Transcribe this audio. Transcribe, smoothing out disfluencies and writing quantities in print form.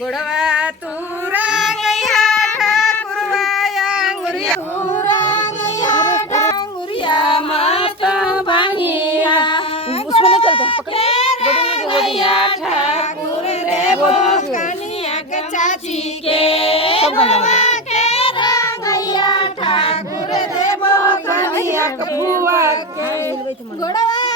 गोड़वा तू रंगैया ठाकुर अंगुरिया तू रंगैया ठाकुरिया मत भांगिया उसमें नहीं चलते हैं, पकड़ रंगैया ठाकुर देवो कन्या के चाची के सब गाना हो गया। के रंगैया ठाकुर देवो कन्या के बुआ के गोड़वा